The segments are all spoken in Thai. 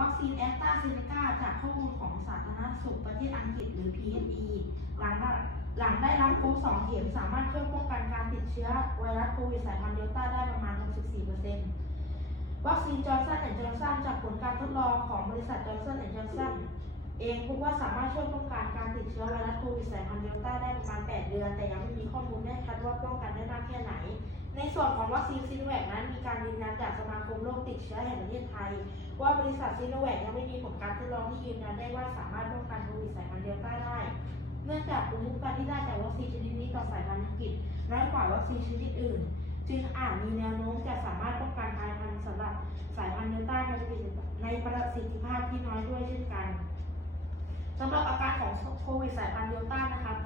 วัคซีนแอสตราเซเนกาจากข้อมูลของสาธารณสุขประเทศอังกฤษหรือ PSE หลังได้หลังได้รับครบ2เข็มสามารถช่วยป้องกันการติดเชื้อไวรัสโควิดสายพันธุ์เดลต้าได้ประมาณ 64%วัคซีนจอร์นสันแอนด์จอร์นสันจากผลการทดลองของบริษัทจอร์นสันแอนด์จอร์นสันเองพบว่าสามารถช่วยป้องกันการติดเชื้อไวรัสโควิดสายพันธุ์เดลต้าได้ประมาณ 8 เดือน แต่ยังไม่มีข้อมูลแน่ชัดว่าป้องกันได้มากแค่ไหน ในส่วนของวัคซีนซิโนแวคนั้นมี ยืนยันจากสมาคมโรคติดเชื้อแห่งประเทศไทย ว่าบริษัทซิโนแวคยังไม่มีผลการทดลองที่ยืนยันได้ว่าสามารถป้องกันโควิดสายพันธุ์เดลต้าได้ เนื่องจากภูมิคุ้มกันที่ได้จากวัคซีนชนิดนี้ต่อสายพันธุ์อังกฤษน้อยกว่าวัคซีนชนิดอื่น จึงอาจมีแนวโน้มจะสามารถป้องกันกลายพันธุ์สำหรับสายพันธุ์เดลต้าในประสิทธิในประสิทธิภาพที่น้อยด้วยเช่นกันสำหรับอาการของโควิดสายพันธุ์เดลต้านะครับ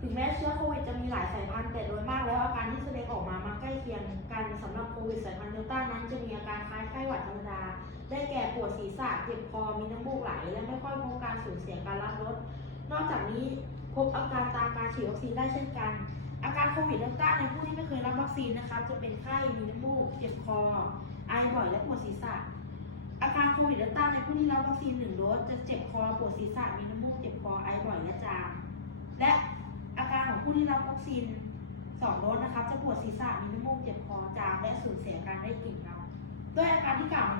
ถึงแม้เชื้อโควิดจะมีหลายสายพันธุ์แต่โดยมากแล้วอาการที่แสดงออก ได้แก่ปวดศีรษะเจ็บคอมีน้ำมูกไหล และไม่ค่อยพบการสูญเสียการรับรสนอกจากนี้พบอาการตามการฉีดวัคซีนได้เช่นกัน อาการโควิดเดลต้าในผู้ที่ไม่เคยรับวัคซีนนะครับจะเป็นไข้มีน้ำมูกเจ็บคอ ไอบ่อยและปวดศีรษะ อาการโควิดเดลต้าในผู้ที่รับวัคซีนหนึ่งโดสจะเจ็บคอปวดศีรษะมีน้ำมูกเจ็บคอไอบ่อยและจามและอาการของผู้ที่รับวัคซีนสองโดสนะครับจะปวดศีรษะมีน้ำมูกเจ็บคอจามและสูญเสียการได้กลิ่นครับด้วยอาการ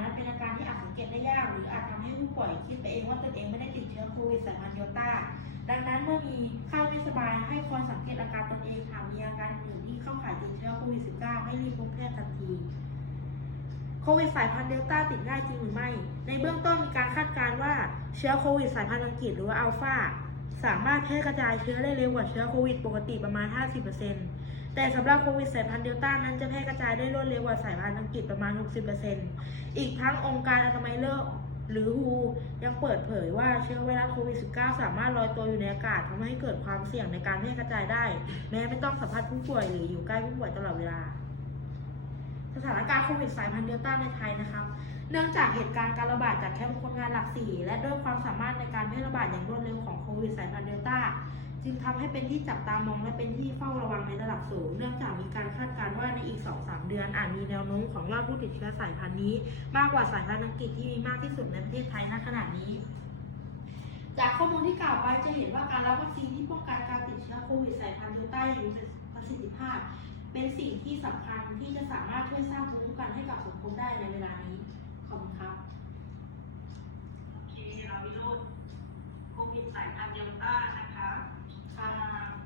นั้นเป็นอาการที่อาจสังเกตได้ยาก หรืออาจทำให้ผู้ป่วยคิดไปเองว่าตนเองไม่ได้ติดเชื้อโควิดสายพันธุ์เดลต้า ดังนั้นเมื่อมีไข้ไม่สบายให้คอยสังเกตอาการตนเองหากมีอาการอื่นที่เข้าข่ายติดเชื้อโควิด -19 ให้รีบพบแพทย์ทันทีโควิดสายพันธุ์เดลต้าติดง่ายจริงหรือไม่ ในเบื้องต้นมีการคาดการณ์ว่าเชื้อโควิดสายพันธุ์อังกฤษหรือว่าอัลฟาสามารถแพร่กระจายเชื้อได้เร็วกว่าเชื้อโควิดปกติประมาณ 50% แต่สำหรับโควิดสายพันธุ์เดลต้านั้นจะแพร่กระจายได้รวดเร็วกว่าสายพันธุ์อังกฤษประมาณ 60%อีกทั้งองค์การอนามัยโลกหรือ WHO ยังเปิดเผยว่าเชื้อไวรัสโควิด -19 สามารถลอยตัวอยู่ในอากาศทำให้เกิดความเสี่ยงในการแพร่กระจายได้ แม้ไม่ต้องสัมผัสผู้ป่วยหรืออยู่ใกล้ผู้ป่วยตลอดเวลา สถานการณ์โควิดสายพันธุ์เดลต้าในไทยนะครับ เนื่องจากเหตุการณ์การระบาดจากแคมป์คนงานหลักสี่และด้วยความสามารถในการแพร่ระบาดอย่างรวดเร็วของโควิดสายพันธุ์เดลต้า จึงทำให้เป็นที่จับตามองและเป็นที่เฝ้าระวังในระดับสูง เนื่องจากมีการคาดการณ์ว่าในอีก 2-3 เดือนอาจมีแนวโน้มของยอดผู้ติดเชื้อสายพันธุ์นี้ มากกว่าสายพันธุ์อังกฤษที่มีมากที่สุดในประเทศไทยณขณะนี้จากข้อมูลที่กล่าวไปจะเห็นว่าการรับวัคซีนที่ป้องกันการติดเชื้อโควิดสายพันธุ์เดลต้าอย่างมีประสิทธิภาพ เป็นสิ่งที่สำคัญที่จะสามารถช่วยสร้างภูมิคุ้มกันให้กับสังคมได้ในเวลานี้ ขอบคุณครับโอเคเราวิโรจน์โควิดสายพันธุ์เดลต้านะคะ um,